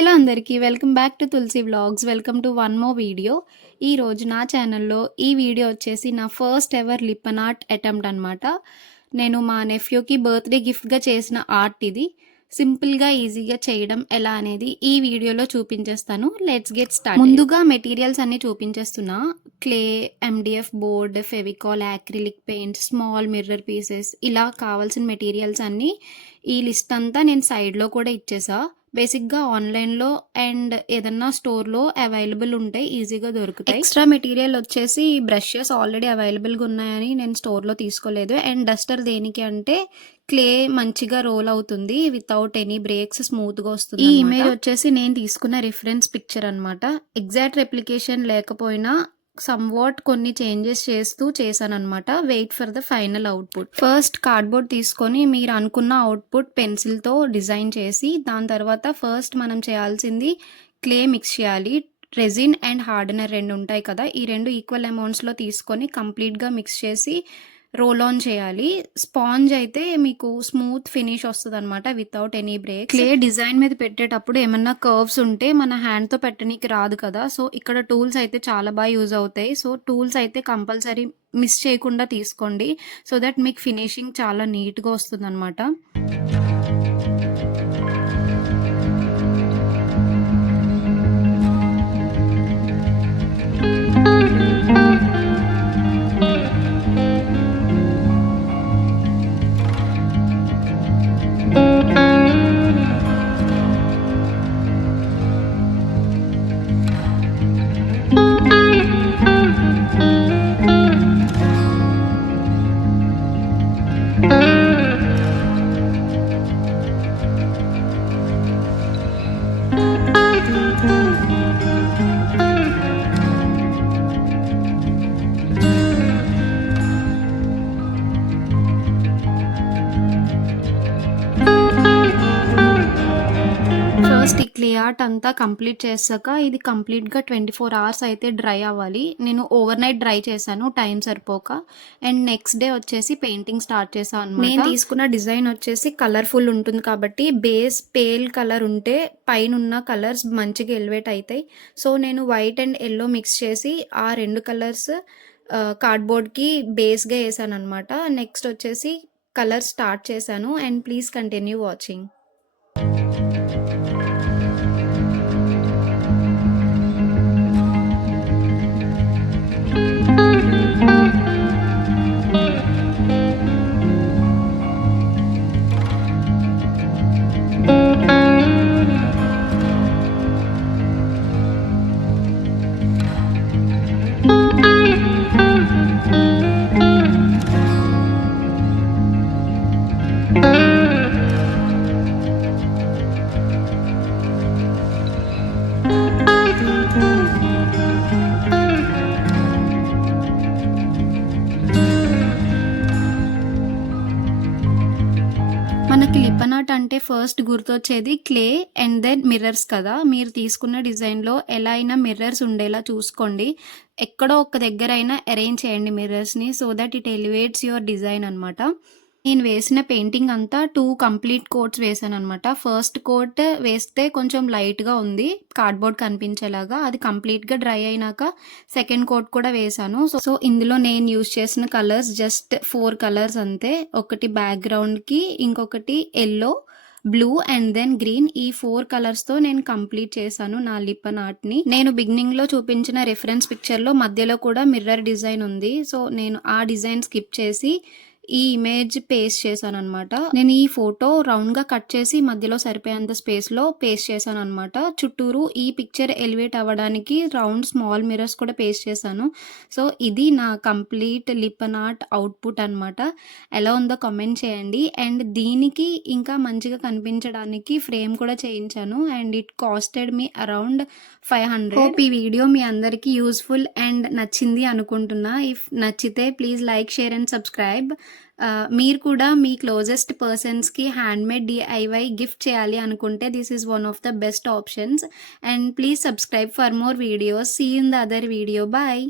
Hello అందరికీ welcome back to Tulasi vlogs. Welcome to one more video. ఈరోజు నా ఛానల్లో ఈ వీడియో వచ్చేసి నా first ever lip art attempt అనమాట. నేను మా నెఫ్యూకి బర్త్డే గిఫ్ట్గా చేసిన ఆర్ట్ ఇది. సింపుల్గా ఈజీగా చేయడం ఎలా అనేది ఈ వీడియోలో చూపించేస్తాను. Let's get start. ముందుగా మెటీరియల్స్ అన్నీ చూపించేస్తున్నా. Clay, MDF board, Fevicol, acrylic paint, small mirror pieces, ఇలా కావాల్సిన మెటీరియల్స్ అన్నీ ఈ లిస్ట్ అంతా నేను సైడ్లో కూడా ఇచ్చేసా. బేసిక్గా ఆన్లైన్లో అండ్ ఏదన్నా స్టోర్లో అవైలబుల్ ఉంటాయి, ఈజీగా దొరుకుతాయి. ఎక్స్ట్రా మెటీరియల్ వచ్చేసి బ్రషెస్ ఆల్రెడీ అవైలబుల్గా ఉన్నాయని నేను స్టోర్లో తీసుకోలేదు. అండ్ డస్టర్ దేనికి అంటే క్లే మంచిగా రోల్ అవుతుంది వితౌట్ ఎనీ బ్రేక్స్, స్మూత్గా వస్తుంది. ఈ ఇమేజ్ వచ్చేసి నేను తీసుకున్న రిఫరెన్స్ పిక్చర్ అనమాట. ఎగ్జాక్ట్ రెప్లికేషన్ లేకపోయినా సమ్వాట్ కొన్ని చేంజెస్ చేస్తూ చేశానమాట. Wait for the final output. First cardboard తీసుకొని మీరు అనుకున్న అవుట్పుట్ పెన్సిల్తో డిజైన్ చేసి, దాని తర్వాత ఫస్ట్ మనం చేయాల్సింది క్లే మిక్స్ చేయాలి. రెజిన్ అండ్ హార్డనర్ రెండు ఉంటాయి కదా, ఈ రెండు ఈక్వల్ అమౌంట్స్లో తీసుకొని కంప్లీట్గా మిక్స్ చేసి రోల్ ఆన్ చేయాలి. స్పాంజ్ అయితే మీకు స్మూత్ ఫినిష్ వస్తుంది అనమాట without any break. Clay design మీద పెట్టేటప్పుడు ఏమన్నా కర్వ్స్ ఉంటే మన హ్యాండ్తో పెట్టడానికి రాదు కదా, సో ఇక్కడ టూల్స్ అయితే చాలా బాగా యూజ్ అవుతాయి. సో టూల్స్ అయితే కంపల్సరీ మిస్ చేయకుండా తీసుకోండి, సో దట్ మీకు ఫినిషింగ్ చాలా నీట్గా వస్తుంది అనమాట. ఫస్ట్ ఈ క్లే ఆర్ట్ అంతా కంప్లీట్ చేశాక ఇది కంప్లీట్గా 24 hours అయితే డ్రై అవ్వాలి. నేను ఓవర్ నైట్ డ్రై చేశాను టైం సరిపోక. అండ్ నెక్స్ట్ డే వచ్చేసి పెయింటింగ్ స్టార్ట్ చేశాను అనమాట. నేను తీసుకున్న డిజైన్ వచ్చేసి కలర్ఫుల్ ఉంటుంది కాబట్టి బేస్ పేల్ కలర్ ఉంటే పైన ఉన్న కలర్స్ మంచిగా ఎలివేట్ అవుతాయి. సో నేను వైట్ అండ్ ఎల్లో మిక్స్ చేసి ఆ రెండు కలర్స్ కార్డ్బోర్డ్కి బేస్గా వేసాను అనమాట. నెక్స్ట్ వచ్చేసి కలర్ స్టార్ట్ చేశాను. And please continue watching. మనకి లిప్ ఆర్ట్ అంటే ఫస్ట్ గుర్తొచ్చేది క్లే అండ్ దెన్ మిర్రర్స్ కదా. మీరు తీసుకున్న డిజైన్లో ఎలా అయినా మిర్రర్స్ ఉండేలా చూసుకోండి. ఎక్కడో ఒక దగ్గర అయినా అరేంజ్ చేయండి మిర్రర్స్ని, so that it elevates your design అనమాట. నేను వేసిన పెయింటింగ్ అంతా 2 కంప్లీట్ కోట్స్ వేసాను అనమాట. ఫస్ట్ కోట్ వేస్తే కొంచెం లైట్గా ఉంది కార్డ్బోర్డ్ కనిపించేలాగా, అది కంప్లీట్గా డ్రై అయినాక సెకండ్ కోట్ కూడా వేసాను. సో ఇందులో నేను యూజ్ చేసిన కలర్స్ జస్ట్ 4 కలర్స్ అంతే. ఒకటి బ్యాక్గ్రౌండ్కి, ఇంకొకటి yellow, blue and then green. ఈ 4 కలర్స్తో నేను కంప్లీట్ చేశాను నా లిప్ ఆర్ట్ని. నేను బిగినింగ్లో చూపించిన రిఫరెన్స్ పిక్చర్లో మధ్యలో కూడా మిర్రర్ డిజైన్ ఉంది. సో నేను ఆ డిజైన్ స్కిప్ చేసి ఈ ఇమేజ్ పేస్ట్ చేశాను అనమాట. నేను ఈ ఫోటో రౌండ్గా కట్ చేసి మధ్యలో సరిపోయేంత స్పేస్లో పేస్ట్ చేశాను అనమాట. చుట్టూరు ఈ పిక్చర్ ఎలివేట్ అవ్వడానికి రౌండ్ స్మాల్ మిర్రర్స్ కూడా పేస్ట్ చేశాను. సో ఇది నా కంప్లీట్ లిప్ ఆర్ట్ అవుట్పుట్ అనమాట. ఎలా ఉందో కామెంట్ చేయండి. అండ్ దీనికి ఇంకా మంచిగా కనిపించడానికి ఫ్రేమ్ కూడా చేయించాను. And it costed me around 500. Hope ఈ వీడియో మీ అందరికీ యూస్ఫుల్ అండ్ నచ్చింది అనుకుంటున్నా. ఇఫ్ నచ్చితే please like, share and subscribe. మీరు కూడా మీ క్లోజెస్ట్ పర్సన్స్కి హ్యాండ్మేడ్ DIY గిఫ్ట్ చేయాలి అనుకుంటే this is one of the best options. And please subscribe for more videos. See in the other video. Bye.